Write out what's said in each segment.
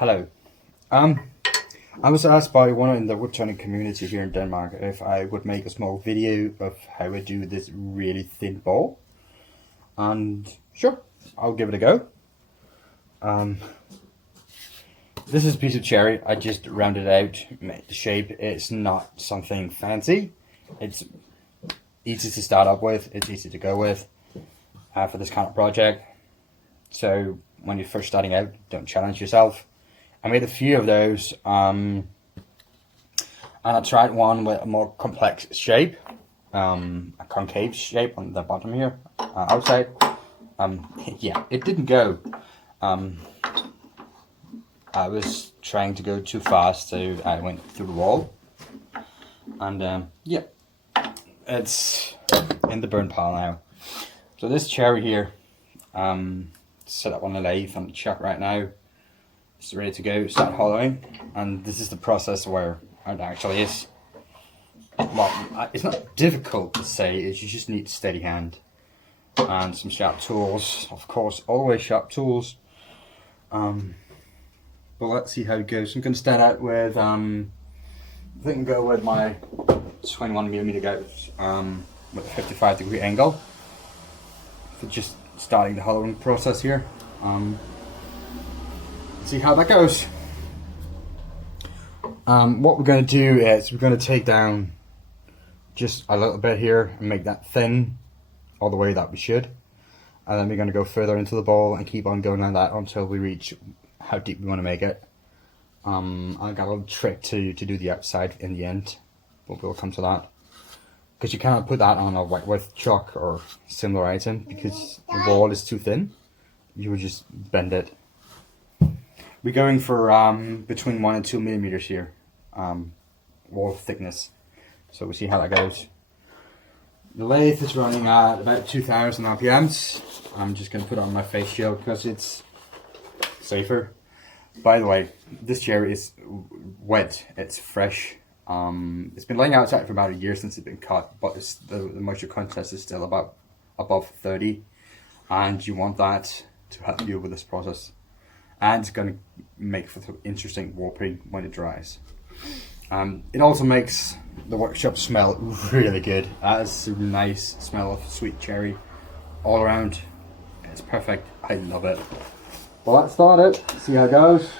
Hello. I was asked by one in the woodturning community here in Denmark if I would make a small video of how I do this really thin ball. And sure, I'll give it a go. This is a piece of cherry. I just rounded it out, made the shape. It's not something fancy. It's easy to start up with. It's easy to go with for this kind of project. So when you're first starting out, don't challenge yourself. I made a few of those, and I tried one with a more complex shape, a concave shape on the bottom here, outside. Yeah, it didn't go. I was trying to go too fast, so I went through the wall, and yeah, it's in the burn pile now. So this cherry here, set up on the lathe on the chuck right now. It's ready to go, start hollowing, and this is the process where it actually is. Well, it's not difficult to say, it's you just need a steady hand and some sharp tools, of course, always sharp tools. But let's see how it goes. I'm going to start out with, I think I can go with my 21mm gouge with a 55-degree angle for just starting the hollowing process here. See how that goes. What we're going to do is we're going to take down just a little bit here and make that thin all the way that we should, and then we're going to go further into the ball and keep on going like that until we reach how deep we want to make it. I got a little trick to do the outside in the end, but we'll come to that, because you cannot put that on a Whitworth chalk or similar item because the wall is too thin. You would just bend it. We're going for between 1 and 2 millimeters here, wall thickness. So we'll see how that goes. The lathe is running at about 2000 RPMs. I'm just going to put it on my face shield because it's safer. By the way, this cherry is wet, it's fresh. It's been laying outside for about a year since it's been cut, but the moisture content is still about above 30, and you want that to help you with this process. And it's going to make for interesting warping when it dries. It also makes the workshop smell really good. It's a nice smell of sweet cherry all around. It's perfect. I love it. Well, let's start it. See how it goes.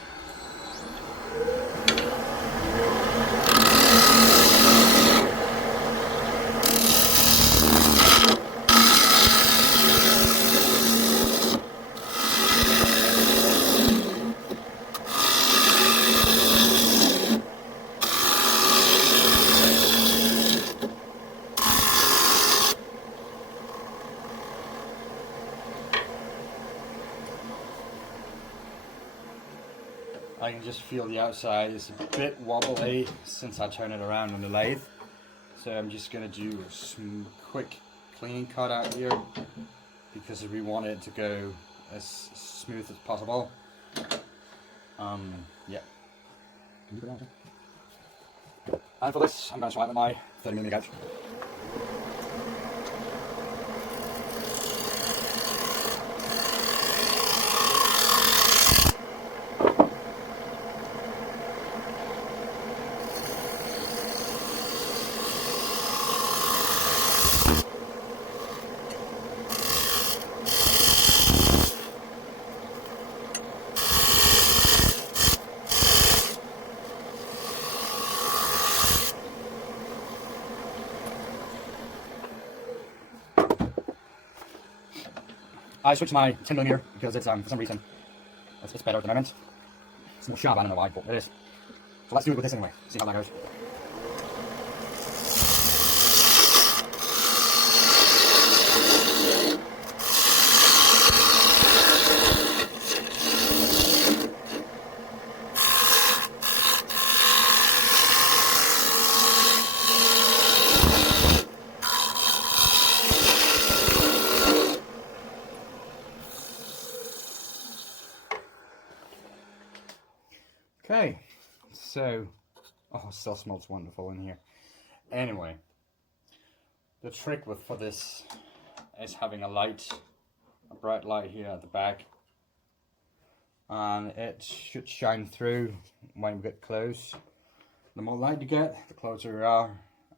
I can just feel the outside is a bit wobbly since I turn it around on the lathe. So I'm just going to do some quick clean cut out here because we want it to go as smooth as possible. Yeah. And for this, I'm going to swipe with my 30mm gouge. I switched my 10mm because it's for some reason it's better at the moment. It's more sharp, I don't know why, but it is. So let's do it with this anyway. See how that goes. Okay, so, oh, it still smells wonderful in here. Anyway, the trick for this is having a bright light here at the back. and it should shine through when we get close. The more light you get, the closer you are,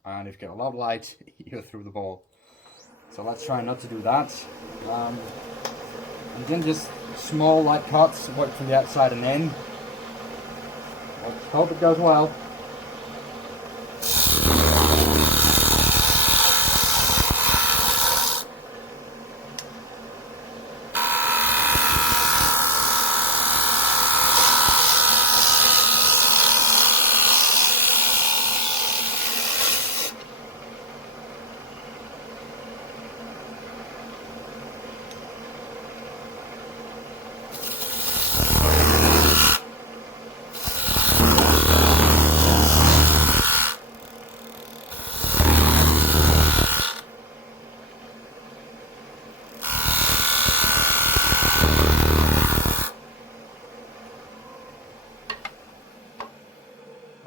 and if you get a lot of light, you're through the ball. So let's try not to do that. And then just small light cuts, work from the outside and in. Let's hope it goes well.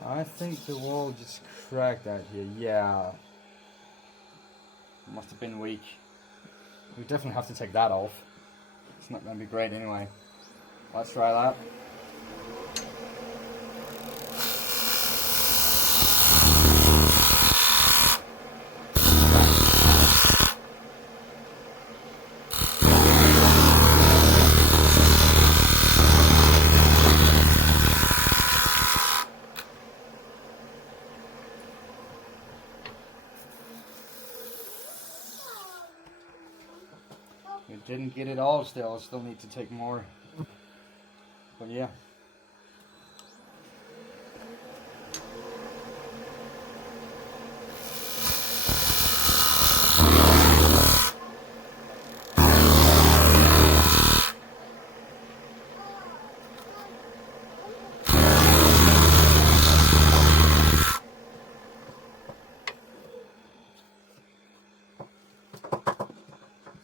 I think the wall just cracked out here. Yeah, must have been weak. We definitely have to take that off. It's not going to be great anyway. Let's try that. We didn't get it all still need to take more. But yeah.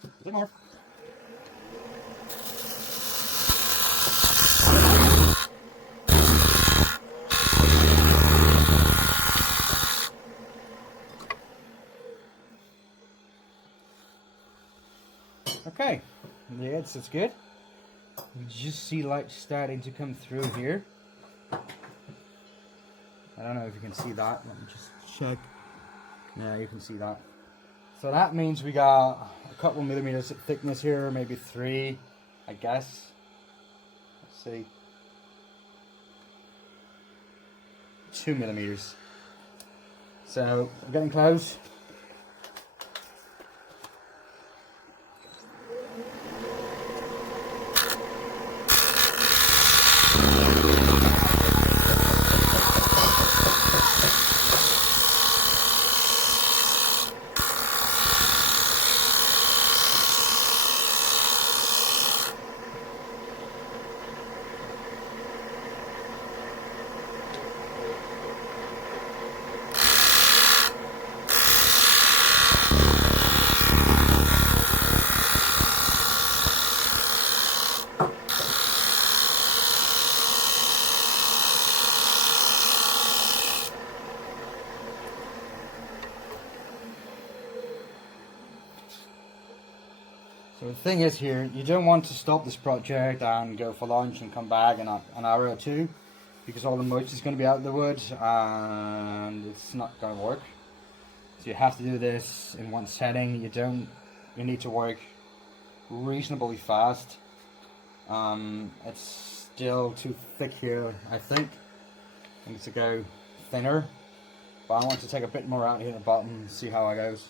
A bit more. Okay, yeah, it's good. You just see light starting to come through here. I don't know if you can see that. Let me just check. Yeah, you can see that. So that means we got a couple millimeters of thickness here, maybe 3, I guess. Let's see. 2 millimeters. So we're getting close. So the thing is here, you don't want to stop this project and go for lunch and come back in an hour or two, because all the moisture is going to be out of the wood and it's not going to work. So you have to do this in one setting. You need to work reasonably fast. It's still too thick here, I think. I need to go thinner, but I want to take a bit more out here at the bottom and see how it goes.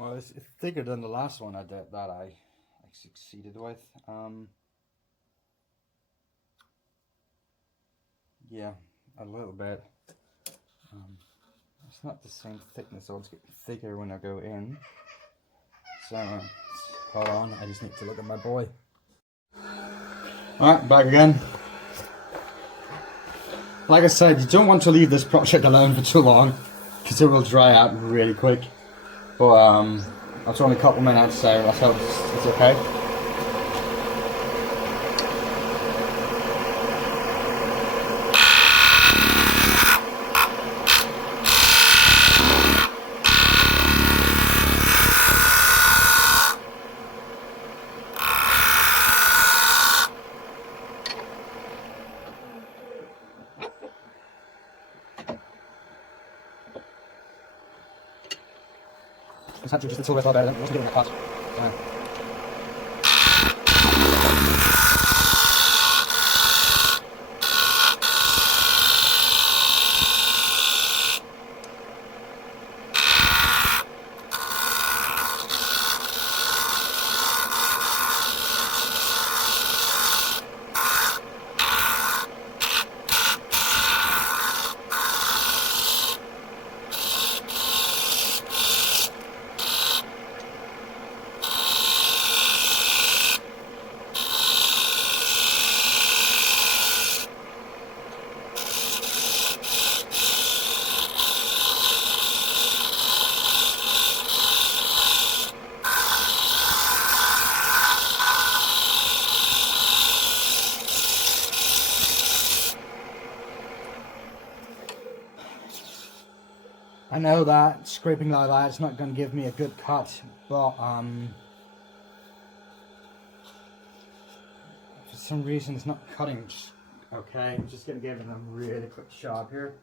Well, it's thicker than the last one I did that I succeeded with. Yeah, a little bit. It's not the same thickness, so it's getting thicker when I go in. So, hold on, I just need to look at my boy. Alright, back again. Like I said, you don't want to leave this project alone for too long, because it will dry out really quick. But it's only a couple minutes, so I hope it's okay. It's actually just a little bit better than it wasn't doing that fast. I know that scraping like that is not going to give me a good cut, but for some reason it's not cutting okay. I'm just going to give it a really quick sharp here.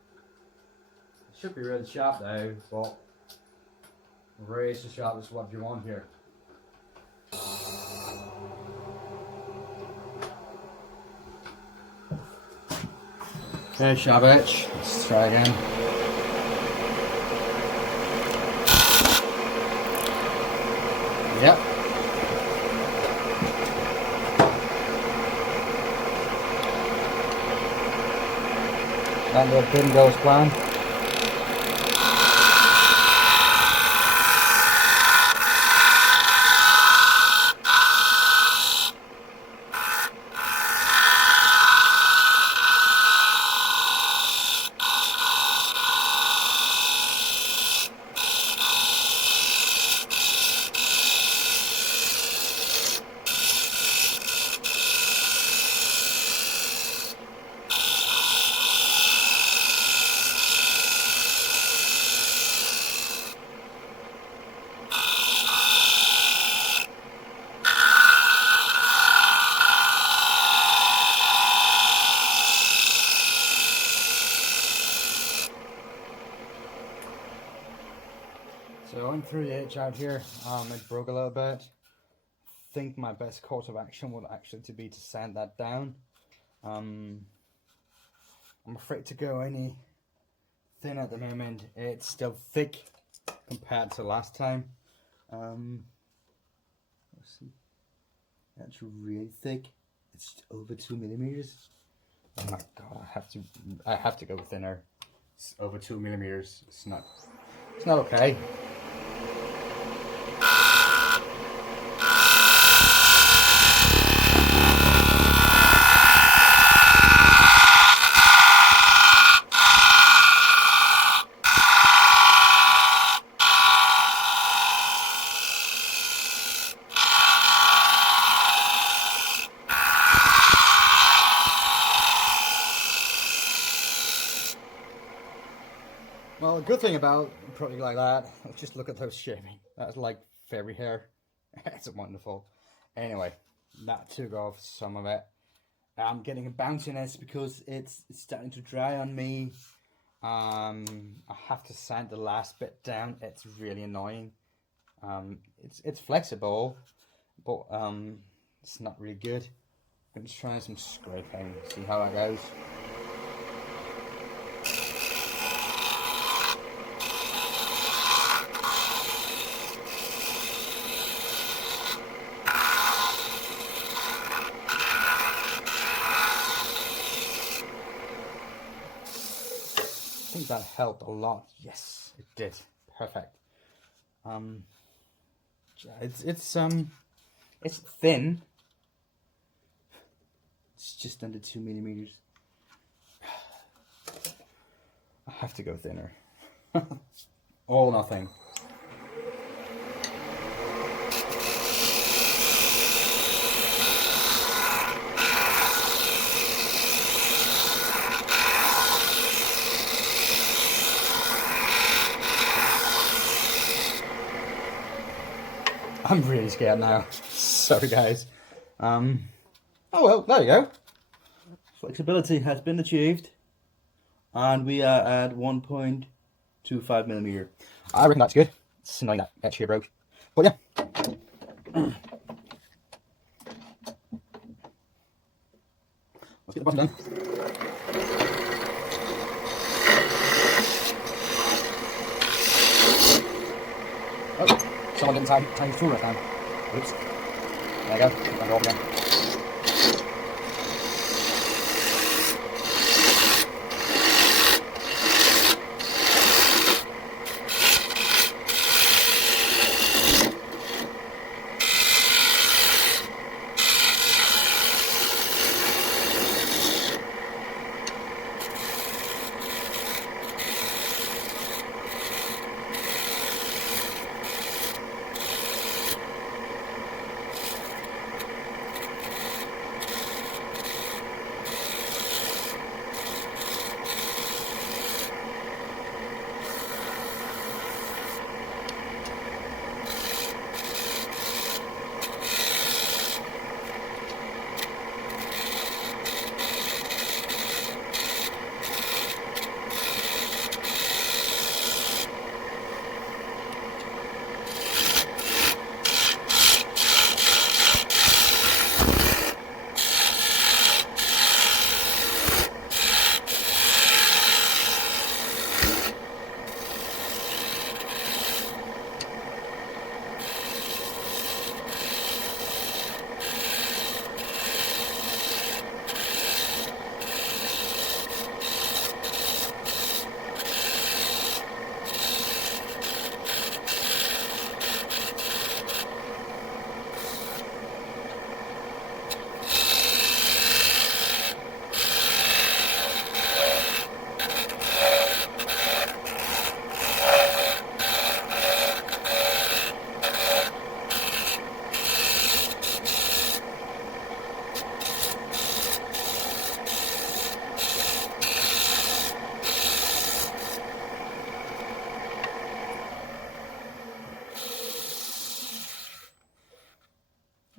It should be really sharp though, but razor sharp is what you want here. Okay, sharp edge. Let's try again. Yep. That little didn't go as planned. So I went through the edge out here, it broke a little bit. I think my best course of action would actually be to sand that down. I'm afraid to go any thin at the moment. It's still thick compared to last time. Let's see, that's really thick. It's over 2 millimeters. Oh my god, I have to go thinner. It's over 2 millimeters. It's not okay. Well, the good thing about a project like that, just look at those shaving. That's like fairy hair. It's wonderful. Anyway, that took off some of it. I'm getting a bounciness because it's starting to dry on me. I have to sand the last bit down. It's really annoying. It's flexible, but it's not really good. I'm just trying some scraping, see how that goes. think that helped a lot. Yes, it did. Perfect. It's thin. It's just under 2 millimeters. I have to go thinner. All or nothing. I'm really scared now. Sorry, guys. Oh well, there you go. Flexibility has been achieved, and we are at 1.25 millimeter. I reckon that's good. It's annoying that edge here broke, but yeah. Let's get the bottom done. Oh. Someone didn't tie his tool right down. Oops. There you go. Put that off again.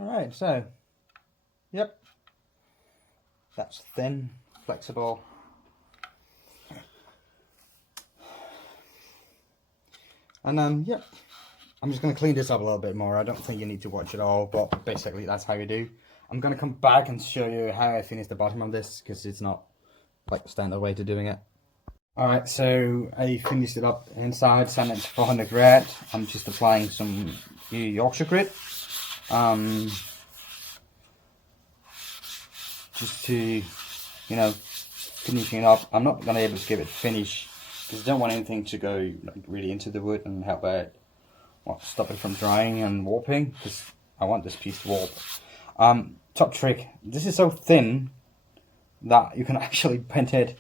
Alright, so, yep, that's thin, flexible. And yep, I'm just going to clean this up a little bit more. I don't think you need to watch it all, but basically that's how you do. I'm going to come back and show you how I finish the bottom of this, because it's not like the standard way to doing it. Alright, so I finished it up inside, sent it to 400 grade. I'm just applying some Yorkshire grit. Just to, you know, finishing it up. I'm not going to be able to give it finish because I don't want anything to go like, really into the wood and help it, well, stop it from drying and warping, because I want this piece to warp. Top trick, this is so thin that you can actually bend it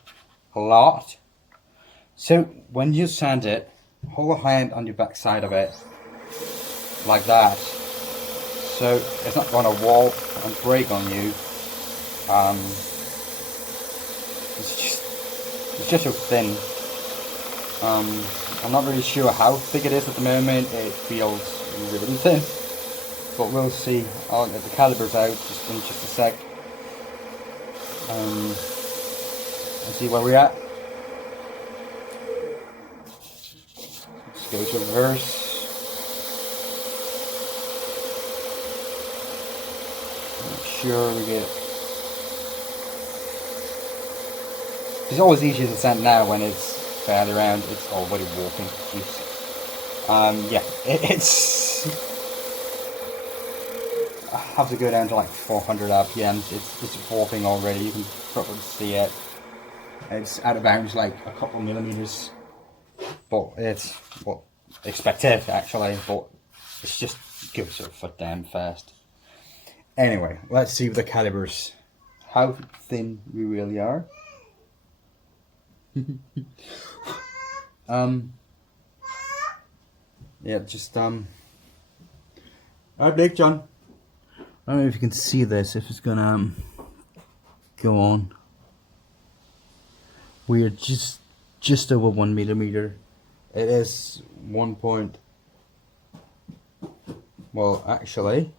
a lot. So when you sand it, hold a hand on your back side of it like that, so it's not going to warp and break on you. It's just so thin. I'm not really sure how thick it is at the moment. It feels really thin, but we'll see. I'll get the calipers out just in just a sec, and see where we're at. Let's go to reverse. Make sure we get. It's always easier to sand now when it's fairly round. It's already warping. Yeah, it's. I have to go down to like 400 RPM. It's warping already. You can probably see it. It's out of bounds like a couple millimeters, but it's what expected actually, but it's just goes a foot down fast. Anyway, let's see the calibers, how thin we really are. Yeah, just alright, Blake, John. I don't know if you can see this, if it's gonna go on. We're just over 1 millimeter. It is 1 point. Well, actually,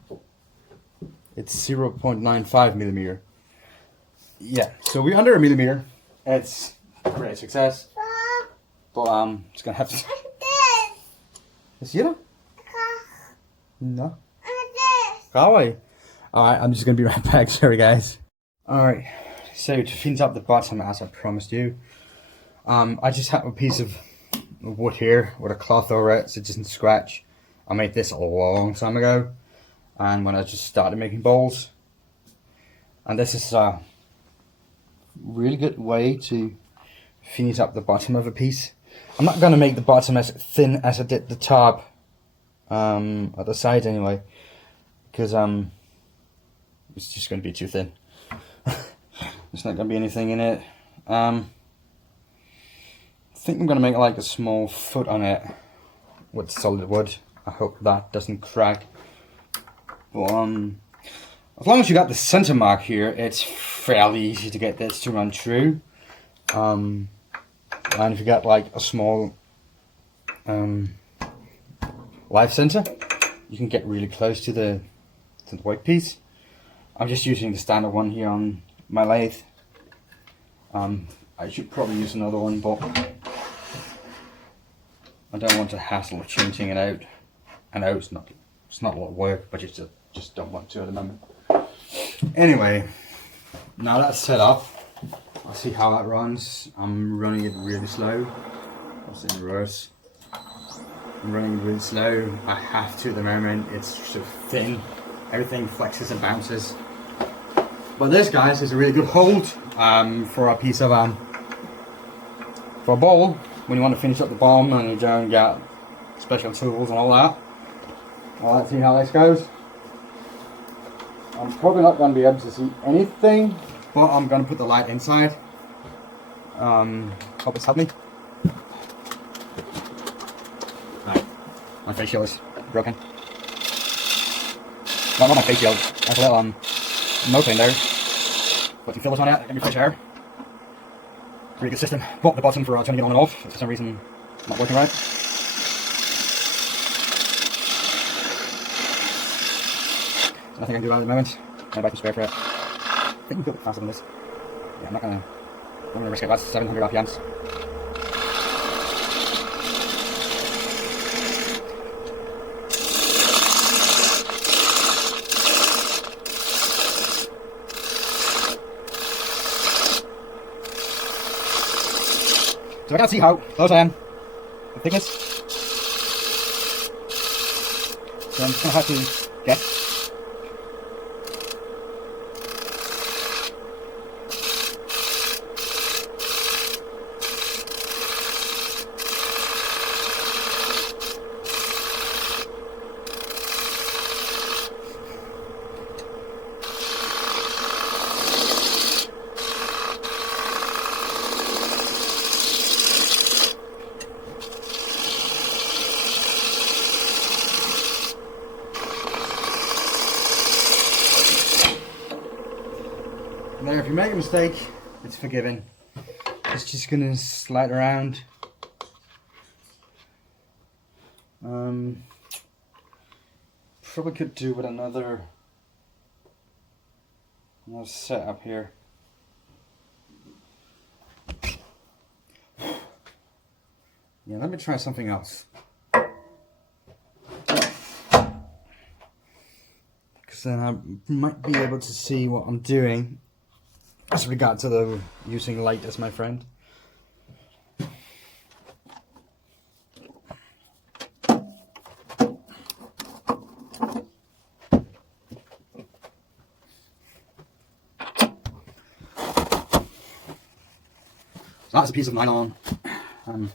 it's 0.95 millimeter. Yeah, so we're under a millimeter. It's a great success. But it's gonna have to. Is you? No. Alright, I'm just gonna be right back. Sorry, guys. Alright, so to finish up the bottom, as I promised you, I just have a piece of wood here with a cloth over it so it doesn't scratch. I made this a long time ago, and when I just started making bowls, and this is a really good way to finish up the bottom of a piece. I'm not going to make the bottom as thin as I did the top, at the side anyway, because it's just going to be too thin. There's not going to be anything in it. I think I'm going to make like a small foot on it with solid wood. I hope that doesn't crack. But as long as you got the center mark here, it's fairly easy to get this to run true. And if you got like a small live center, you can get really close to the white piece. I'm just using the standard one here on my lathe. I should probably use another one, but I don't want to hassle changing it out. I know it's not a lot of work, but just don't want to at the moment. Anyway, now that's set up, I'll see how that runs. I'm running it really slow. That's in reverse. I'm running it really slow. I have to at the moment. It's so thin. Everything flexes and bounces. But this, guys, is a really good hold for a piece of for a bowl when you want to finish up the bottom and you don't get special tools and all that. Well, let's see how this goes. I'm probably not going to be able to see anything, but I'm going to put the light inside. Hope it's helped me. Right, my face shield is broken. Well, not my face shield. I have a little nose thing there. Put some fillers on it, get me fresh air. Pretty good system. But the bottom for turning it on and off, for some reason, not working right. Nothing I can do about it at the moment. I'll buy some spare for it. I think we can go a bit faster than this. Yeah, I'm not gonna risk it. That's 700 RPMs. So I can't see how close I am. The thickness. So I'm just gonna have to guess. Now if you make a mistake, it's forgiven. It's just gonna slide around. Probably could do with another setup here. Yeah, let me try something else. Because then I might be able to see what I'm doing as regards to the using light as my friend. That's a piece of nylon. I'm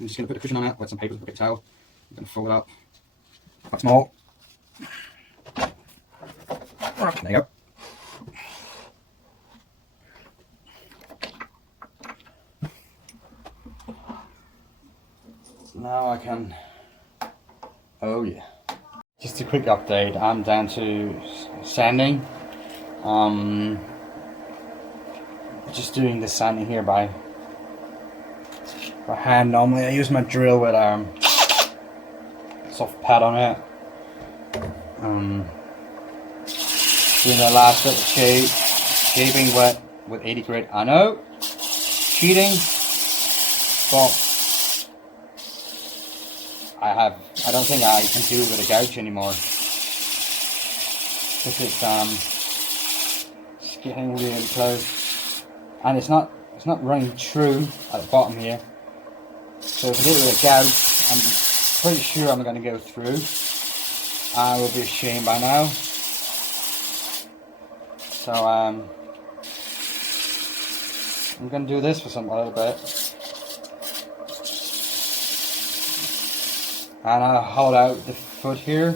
just going to put a cushion on it with some paper, a towel. I'm going to fold it up quite small. There you go. Now I can, oh yeah. Just a quick update, I'm down to sanding. Just doing the sanding here by hand. Normally I use my drill with soft pad on it. Doing the last bit of shaping with 80 grit. I know, cheating, but I don't think I can do it with a gouge anymore. Because it's getting really close, and it's not running true at the bottom here. So if I do it with a gouge, I'm pretty sure I'm going to go through. I will be ashamed by now. So I'm going to do this for a little bit. And I'll hold out the foot here.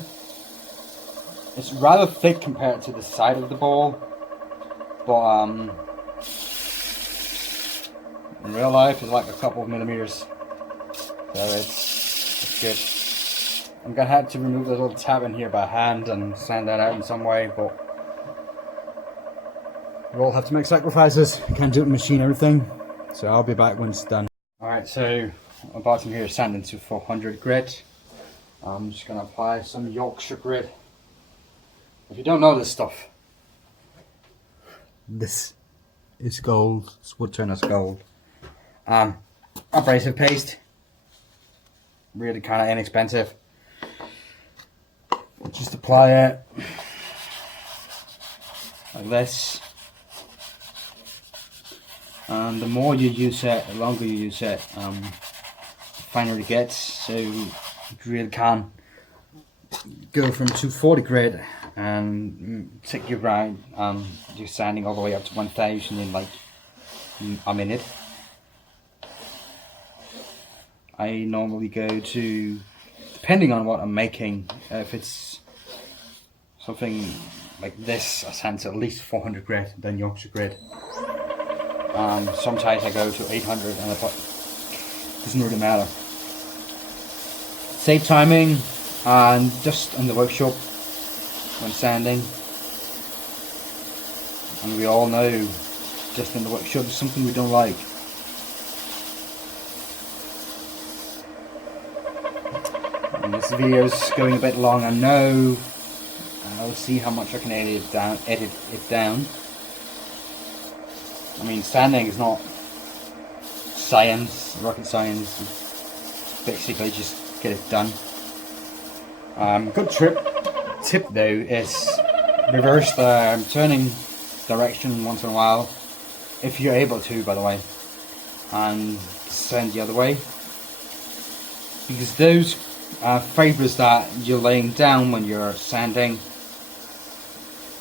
It's rather thick compared to the side of the ball, but in real life it's like a couple of millimeters, so it's good. I'm gonna have to remove the little tab in here by hand and sand that out in some way, but we all have to make sacrifices. Can't do it in machine everything, so I'll be back when it's done. Alright, so my bottom here is sanding to 400 grit. I'm just going to apply some Yorkshire grit. If you don't know this stuff, this is gold. This would turn us gold. Abrasive paste, really kind of inexpensive. Just apply it like this, and the more you use it, the longer you use it, the finer it gets. So you really can go from 240 grit and take your grind, you're sanding all the way up to 1000 in like a minute. I normally go to, depending on what I'm making, if it's something like this, I sand to at least 400 grit, then Yorkshire grit. Sometimes I go to 800, and it doesn't really matter. Save timing, and just in the workshop when sanding, and we all know just in the workshop is something we don't like. And this video is going a bit long, I know. I'll see how much I can edit it down. I mean, sanding is not science, rocket science. Basically, just get it done. Good tip though is reverse the turning direction once in a while, if you're able to, by the way, and sand the other way, because those fibres that you're laying down when you're sanding,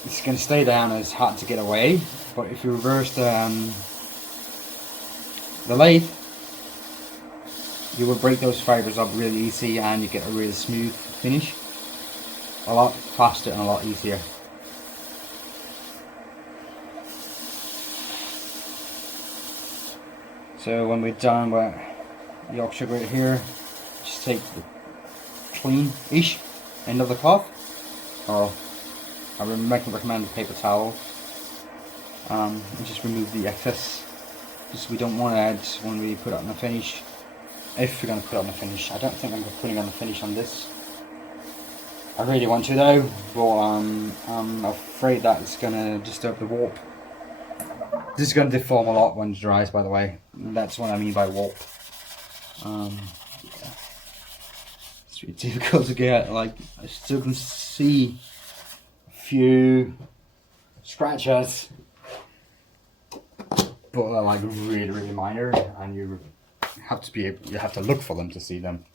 it's going to stay down and it's hard to get away. But if you reverse the lathe, you will break those fibres up really easy, and you get a really smooth finish, a lot faster and a lot easier. So when we're done with Yorkshire grit here, just take the clean-ish end of the cloth, or I recommend a paper towel, and just remove the excess, because we don't want to add when we put it on the finish. If we're going to put it on the finish, I don't think I'm putting on the finish on this. I really want to though, but I'm afraid that it's going to disturb the warp. This is going to deform a lot when it dries, by the way. That's what I mean by warp. Yeah. It's really difficult to get. Like, I still can see a few scratches, but they're like really minor, and you have to look for them to see them.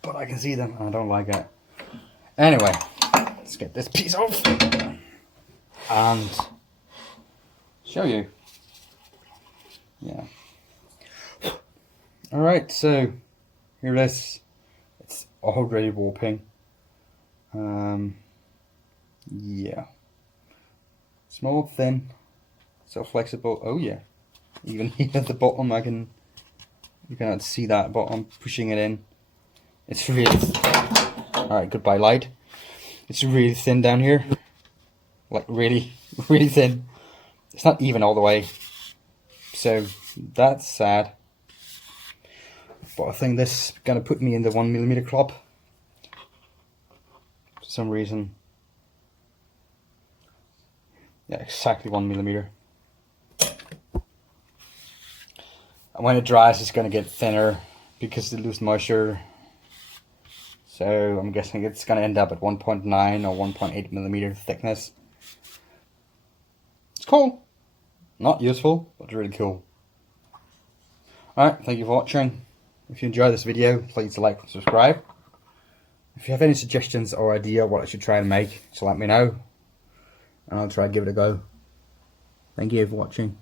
But I can see them, and I don't like it. Anyway, let's get this piece off and show you. Yeah. Alright, so here it is. It's already warping. Yeah. Small, thin, so flexible. Oh yeah. Even here at the bottom you can see that bottom pushing it in. It's really alright, goodbye light. It's really thin down here. Like really, really thin. It's not even all the way. So that's sad. But I think this is gonna put me in the 1mm crop. For some reason. Yeah, exactly 1mm. And when it dries, it's gonna get thinner because it loses moisture. So I'm guessing it's gonna end up at 1.9 or 1.8mm thickness. It's cool. Not useful, but really cool. Alright, thank you for watching. If you enjoyed this video, please like and subscribe. If you have any suggestions or idea what I should try and make, so let me know. And I'll try and give it a go. Thank you for watching.